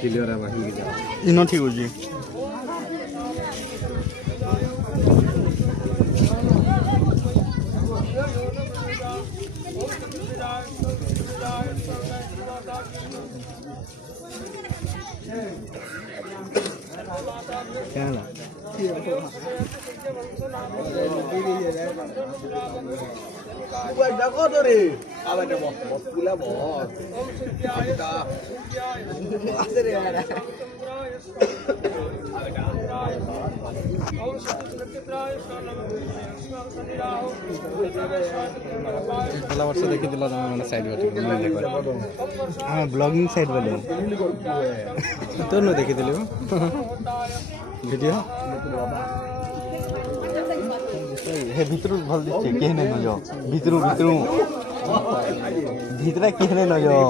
Clear है बाकी इन ठीक हो जी क्या ला देखो तो रे अब это बहुत पूरा बहुत ऐसे रे यार पहला वर्ष देखी दिला मैंने साइड हाँ ब्लॉगिंग साइड वाले तो न देखी दिले वीडियो हे भितर भल दिखे के नहीं न जाओ भितर भीतर के नहीं न जाओ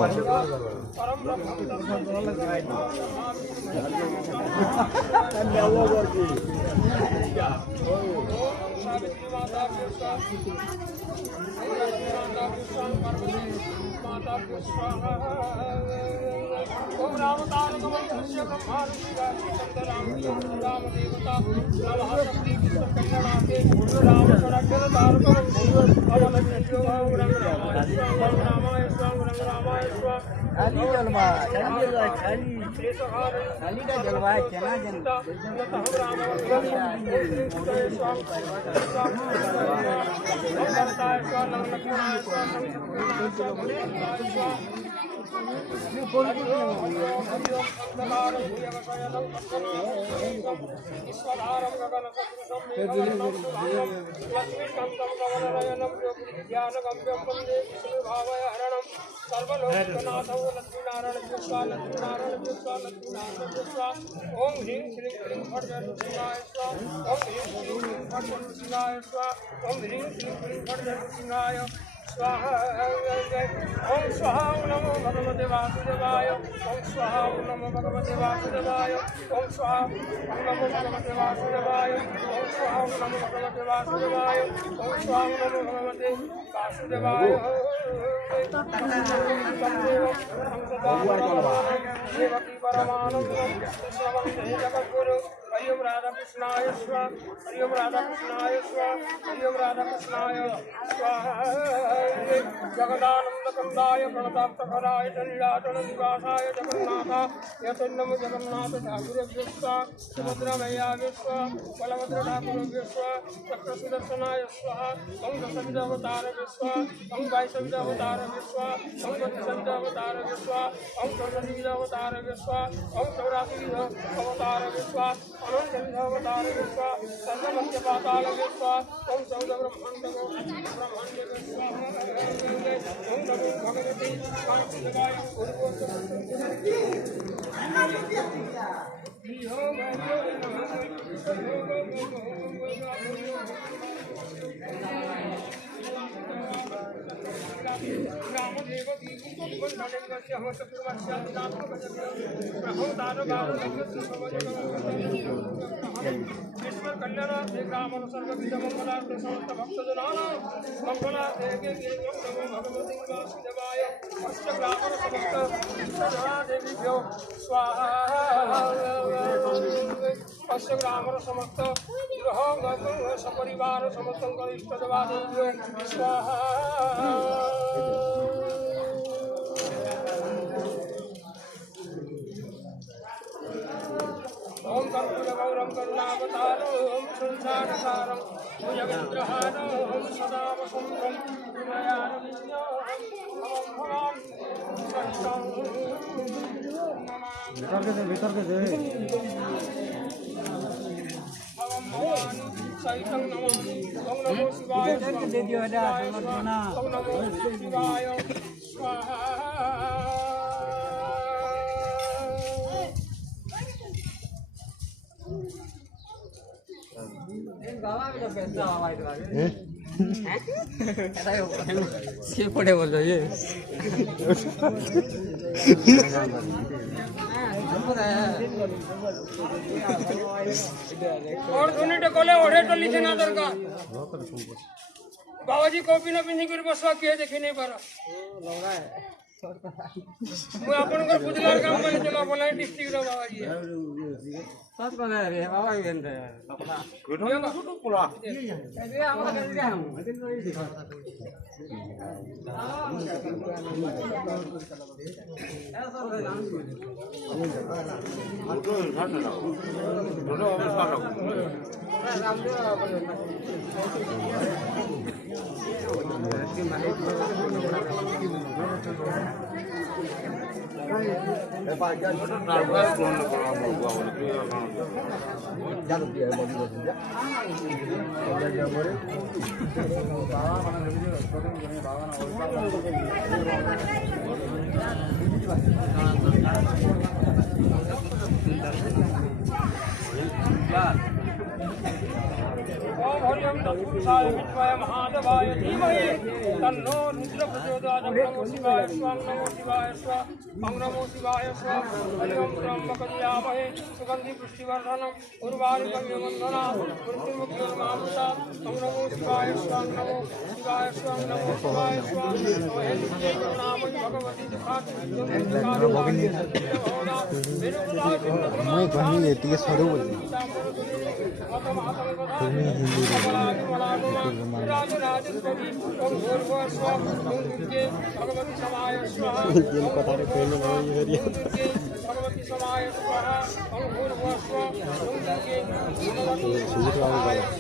ओम राम तारक वंशस्य ब्रह्मानुष्य राम देवता नमः शक्ति कन्नडाते राम सड़क तारक वंशस्य रंग रामाय स्वाम रंग रामाय स्वाम खाली जलवा खाली का जलवा केना जनता हम राम ओम ह्रीं श्रीं क्लीं फट् नरसिंहाय स्वाहा ओम ह्रीं श्रीं क्लीं फट् नरसिंहाय स्वाहा ओम ह्रीं श्रीं क्लीं फट् नरसिंहाय स्वाहा ओम स्वाहा नमो भगवते वासुदेवाय ओम स्वाहा नमो भगवते वासुदेवाय ओम स्वाहा नमो भगवते वासुदेवाय ओम स्वाहा नमो भगवते वासुदेवाय ओम स्वाहा नमो भगवते वासुदेवाय देवकी परमानंदं कृष्णवंदे जगद्गुरु हरि ओम राधा कृष्णाय स्वाहा हरि ओम राधा कृष्णाय स्वाहा हरि ओम राधा कृष्णाय स्वाहा जगदानंद कंदाय प्रणताप्तकराय चंडाचल निवासाय जगन्नाथाय यतन्नम जगन्नाथ ठाकुरेभ्यो स्वाहा सुभद्रामय्याभ्यो स्वाहा बलभद्र ठाकुरेभ्यो स्वाहा चक्रसुदर्शनाय स्वाहा ओम दशविधावतारेभ्यो स्वाहा ओम वायुसविधावतारेभ्यो स्वाहा ओम गतिसविधावतारेभ्यो स्वाहा ओम चौदशविधावतारेभ्यो स्वाहा ओम चौरासीविधावतारेभ्यो स्वाहा अनंतविधावतारेभ्यो स्वाहा सर्वमध्यपातालेभ्यो स्वाहा ओम चौदब्रह्माण्डको ब्रह्माण्डेभ्यो स्वाहा ओम नमो भगवते वासुदेवाय ईश्वर कल्याण रामन सर्वविध मंगलार्थ समस्त भक्तजनानां मंगलार्थे नमो भगवते वासुदेवाय अष्टग्रामन समस्त देवीभ्यो स्वाहा अष्टग्रामन समस्त गृह सपरिवार समस्त इष्टदेवादेभ्यो स्वाहा ओम कर्पूरगौरं करुणावतारं ओम संसारसारं भुजगेन्द्रहारं ओम सदा वसन्तं हृदयारविन्द्यं ओम भवान् सहितं भीतर के दे ओम भवान् सहितं नमामि ओम नमो शिवाय दे दियो ओम नमो शिवाय स्वाहा पड़े बोल रहे और धुनीटे कले ओढ़े तो लिखे ना दरकार बाबाजी कॉपी न पिंधि कर बसवा किए देखी नहीं पारा मुझे अपन को बुझलार काम करने चला बोले डिस्ट्रिक्ट रो बाबा जी सात को दे रे बाबा ये ने अपना गुड हो तो पूरा ये हम कर दिया हम ओम हरिओम तत्पुरुषाय विद्महे महादेवाय धीमहि तन्नो रुद्र प्रचोदयात्। नमो शिवाय स्वाहा नमो शिवाय स्वाहा ओम नमो शिवाय स्वाहा हरिओम त्र्यंबकं सुगंधि पुष्टिवर्धनम् उर्वारुकं यमन्दनात् मृत्युर्मुक्षोर्मामृतात्। ओम नमो शिवाय स्वाहा नमो शिवाय स्वाहा नमो शिवाय स्वाहा नाम भगवती दुखात् मैं कहीं लेती है स्वरूप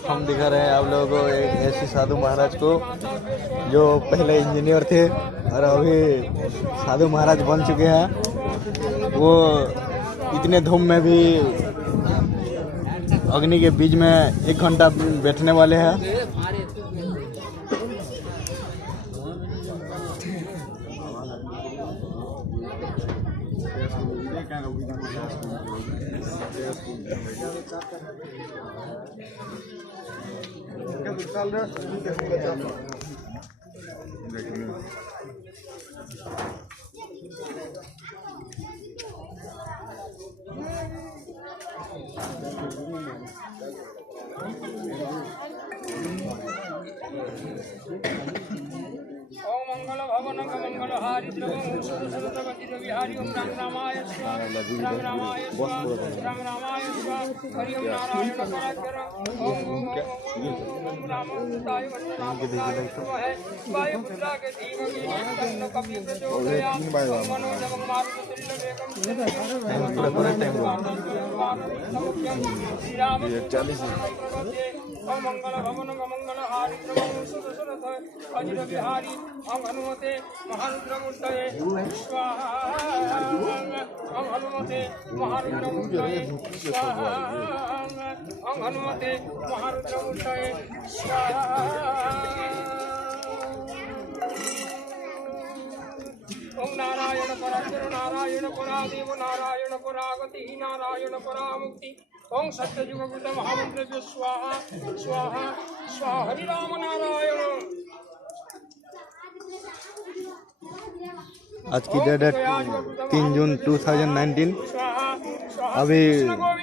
हम दिखा रहे हैं आप लोगों को एक ऐसे साधु महाराज को जो पहले इंजीनियर थे और अभी साधु महाराज बन चुके हैं। वो इतने धूम में भी अग्नि के बीच में 1 घंटा बैठने वाले हैं। ओम मंगल भवन मंगल हारि द्रवं सुरसरतवति विहारि ओम राम रामाय स्वाहा राम रामाय स्वाहा राम रामाय स्वाहा हरि ओम नारायण परात्पर ओम राम ताय वंदनाय है वायुपुत्रा के धीमहि तन्न कपि प्रचोदयात्। मनोजवं मारुततुल्यवेगं श्री राम 40 ओम मंगल भवन मंगल हारि द्रवं सुरसरतवति विहारि ओम हनुमते महारुद्रमूर्तये स्वाहा ओम हनुमते महारुद्रमूर्तये स्वाहा ओम हनुमते महारुद्रमूर्तये स्वाहा। ओम नारायण परात्पर नारायण परादेव नारायण परागति नारायण परामुक्ति ओम सत्ययुगकृत महामंत्र स्वाहा स्वाहा स्वाहा हरि राम नारायण। आज की डेट है 3 जून 2019। अभी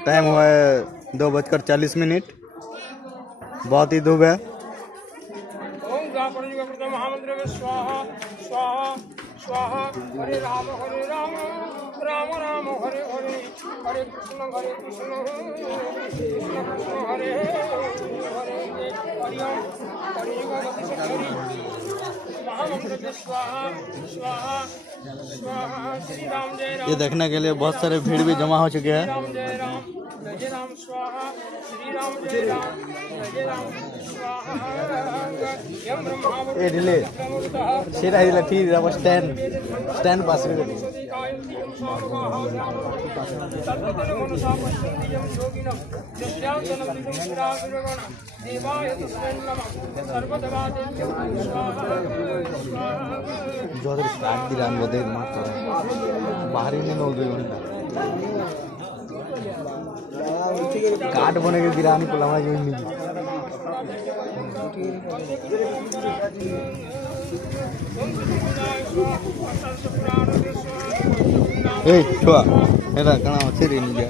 टाइम हुआ है 2:40। बहुत ही धूप है। ओम द्वापरयुगकृत महामंत्र स्वाहा स्वाहा स्वाहा हरे राम राम राम हरे हरे हरे कृष्ण कृष्ण कृष्ण हरे हरे हरिओम हरियुगपति हरि महामंत्र स्वाहा स्वाहा स्वाहा श्री राम जय राम। ये देखने के लिए बहुत सारे भीड़ भी जमा हो चुके हैं। राम जय राम स्वाहा श्री राम जय राम स्वाहा यम ब्रह्मा ए ढिले सीधा ही लठी रब स्टैंड पास में जो स्टार्ट दिलान बोदे मात्र बाहर ही नहीं नोल काट बने के बिरानी को लगा जो नहीं ए छुआ एरा कणा ଅଛି रे निजा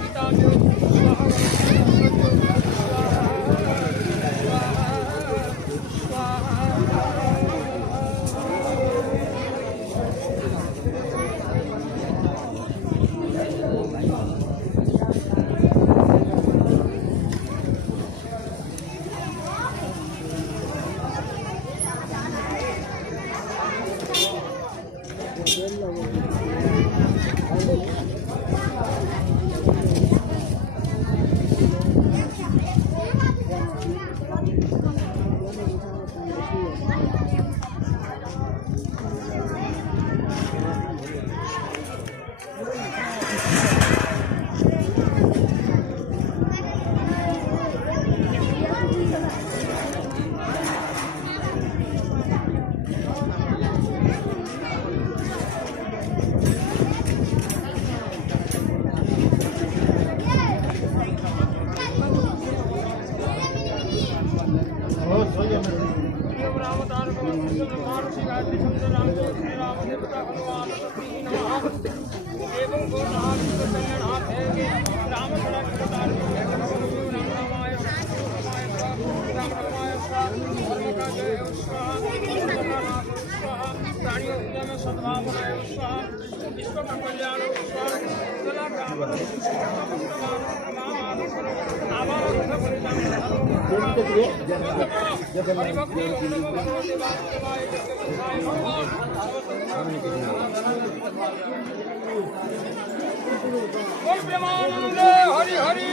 हरि हरि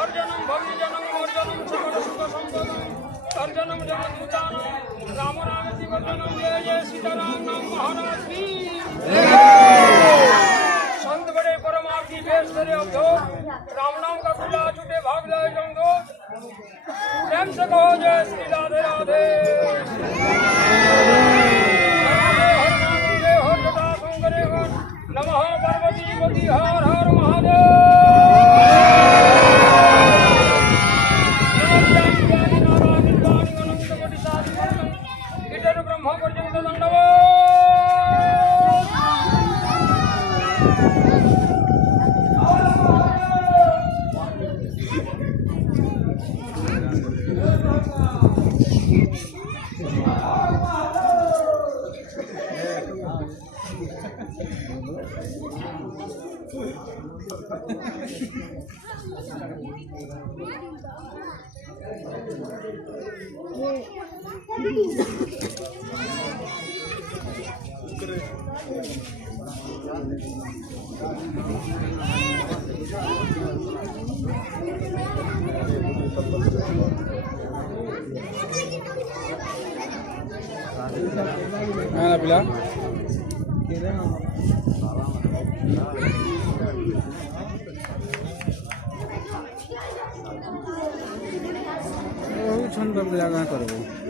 अर्जनम भक्ति जनम अर्जनम सकल सुख संपदम अर्जनम जगदूतानां राम नाम दिवर्जनम जय जय सीताराम नाम महाराज की संत बड़े परमार्थी वेश धरे अवधो राम नाम का खुला छूटे भाग जाए जमदो प्रेम से कहो जय श्री राधे राधे नमः पार्वती पति हर हर महादेव ब्रह्म पर्यंत दंडवत पिला छंद जगह करबो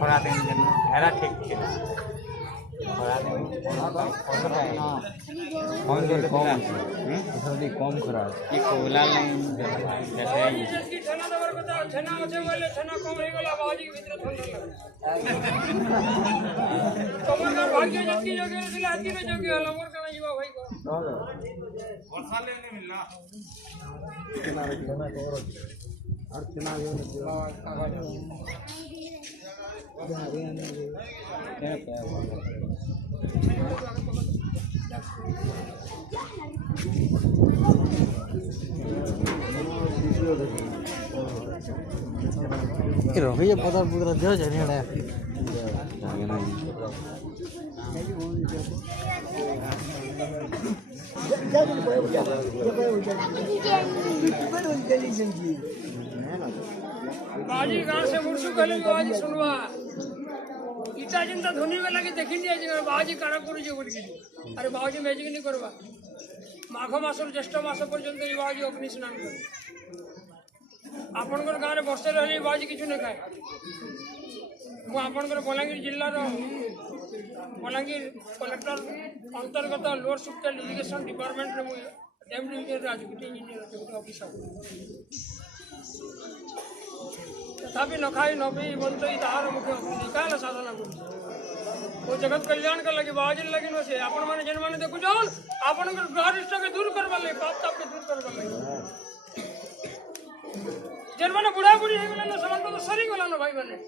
खरा दिन हेरा ठीक कम खराब कि कोला लाइन छना दबर को छना আছে বলে छना কম হয়ে গেল আওয়াজ কি ভিতরে ঠান্ডা লাগে তোমার ভাগ্য যেকি যোগে দিল আজকে যোগে হলো মোর কেন যাবা ভাই কো বর্ষা লেনে মিললা আর छना रही पदर पुदर दे झरियाड़ा बाजी गांव से मुर्सु कहले बाजी सुनवा इता जिंदा धोनी वाला के देखि नहीं जे बाजी काना करू जे बोल के अरे बाजी मैजिक नहीं करबा माघ मास और ज्येष्ठ मास पर्यंत ई बाजी अग्नि स्नान कर आपनकर गांव रे बसे रहली बाजी किछु न खाए मु आपनकर बलांगीर जिल्ला रो बलांगीर कलेक्टर अंतर्गत लोअर सुप्टेल इरिगेशन डिपार्टमेंट रे मु डैम डिविजन राजकुटी इंजीनियर ऑफिसर तथापि न खाई न पी बंतो तार मुख्य निकाल साधना कर वो जगत कल्याण का लगे बाजी लगे न से आपण माने जन माने देखु जाओ आपण ग्रहिष्ठ के दूर करबा ले पाप ताप के दूर करबा ले जन माने बुढ़ा बुढ़ी हे गलन समान तो सरी गलन भाई माने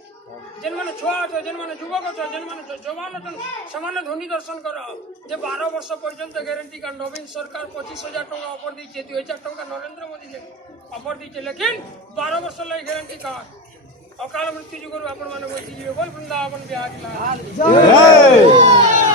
जन माने छुआ छ जन माने युवक छ जन माने जवान छ समान ध्वनि दर्शन कर जे 12 वर्ष पर्यंत गारंटी का नवीन सरकार 25,000 टका ऑफर दी छे 2000 टका नरेंद्र मोदी ने ऑफर दी छे लेकिन 12 वर्ष लई गारंटी का अकाल मृत्यु जुगुरु आपण माने बोलती जीवे बोल वृंदावन बिहारी लाल जय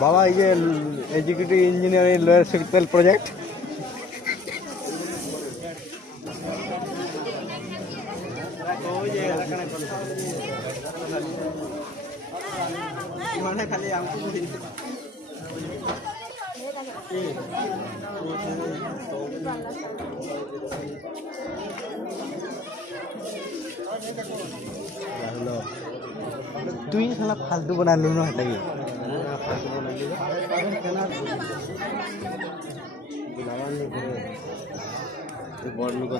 बाबा ये executive engineer lower sectoral project तू ही साला फालतू बना लू ना हटाइए बड़ लोग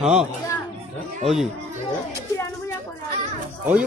हाँ ओ जी ओ जी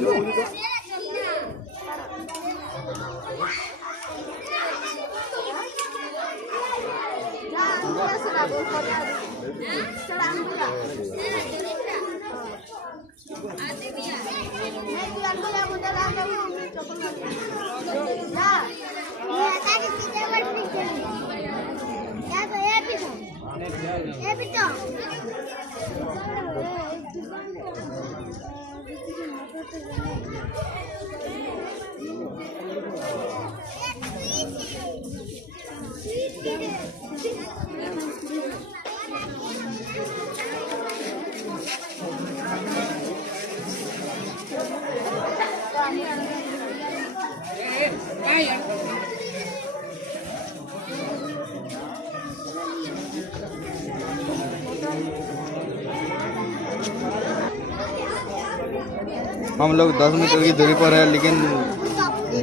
हम लोग 10 मीटर की दूरी पर है, लेकिन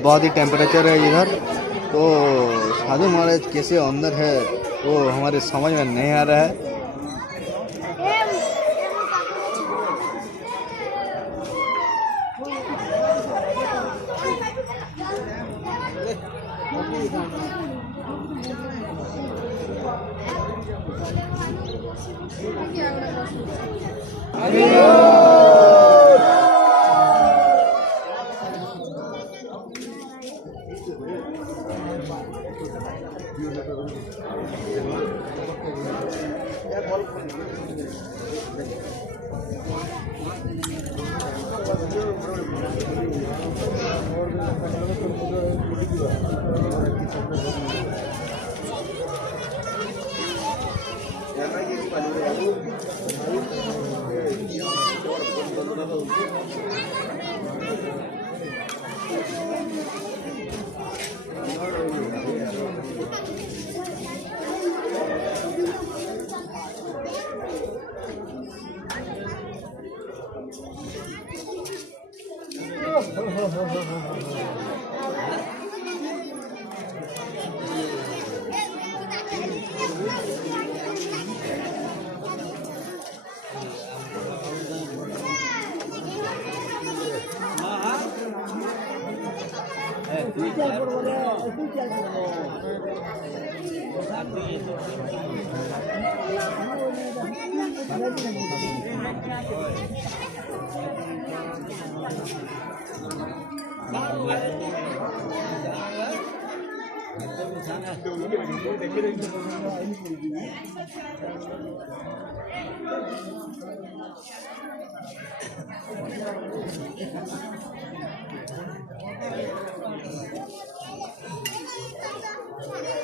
बहुत ही टेम्परेचर है इधर। तो साधु महाराज कैसे अंदर है वो हमारे समझ में नहीं आ रहा है।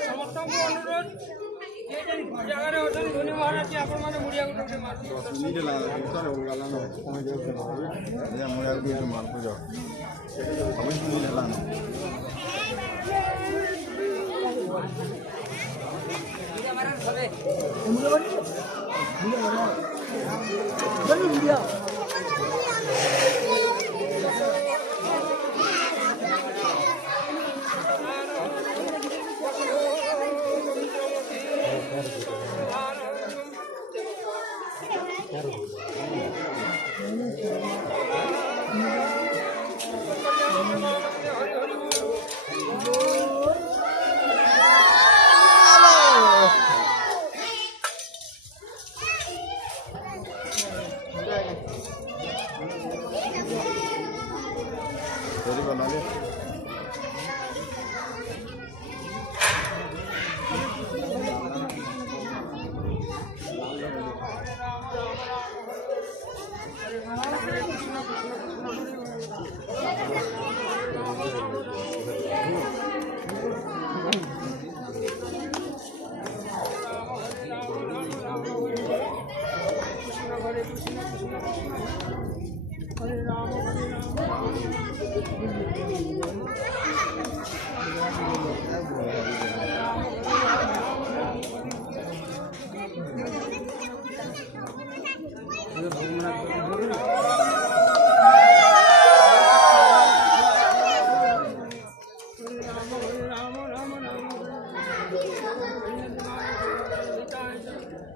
ସମସ୍ତଙ୍କୁ ଅନୁରୋଧ ଜାଗାରେ ଅଛନ୍ତି ଧୋନି ମହାରାଜ ଆପଣମାନେ ମୁଡ଼ିଆ ଗୋଟେ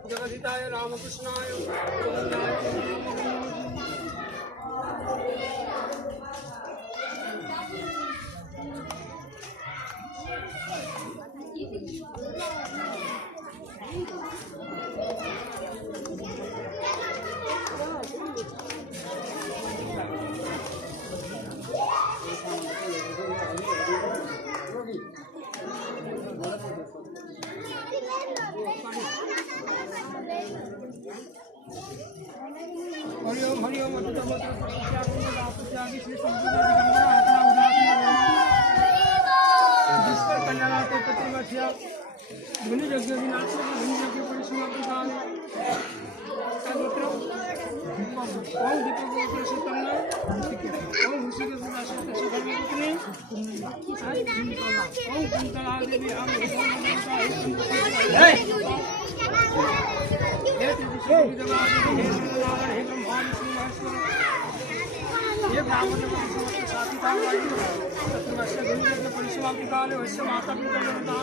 जगदिताय रामकृष्णाय हरिओम हरिओम ध्वनि यज्ञ विनाश ध्वनि यज्ञ परिसमाप्ति काल सर्वत्र ओम दीपक प्रसन्न ओम ऋषि के सुदासन धर्मपत्नी ओम कुंतला देवी आम ये ब्राह्मण परिसमाप्ति काले वैश्य माता पिता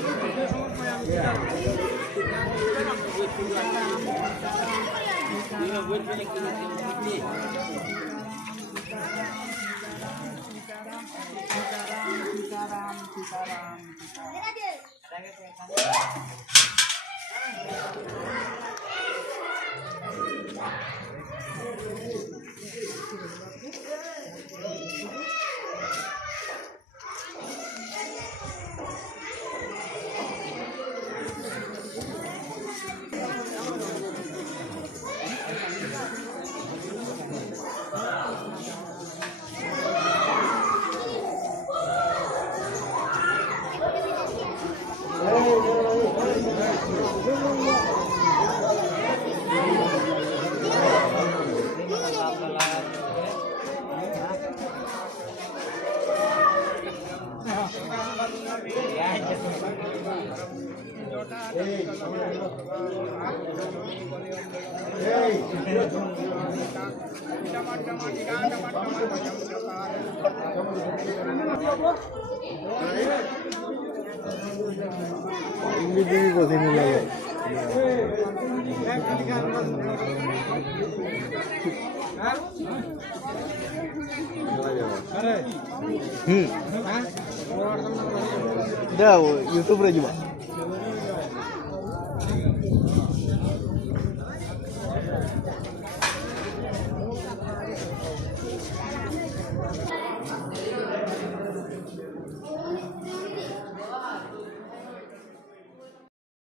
YouTube रे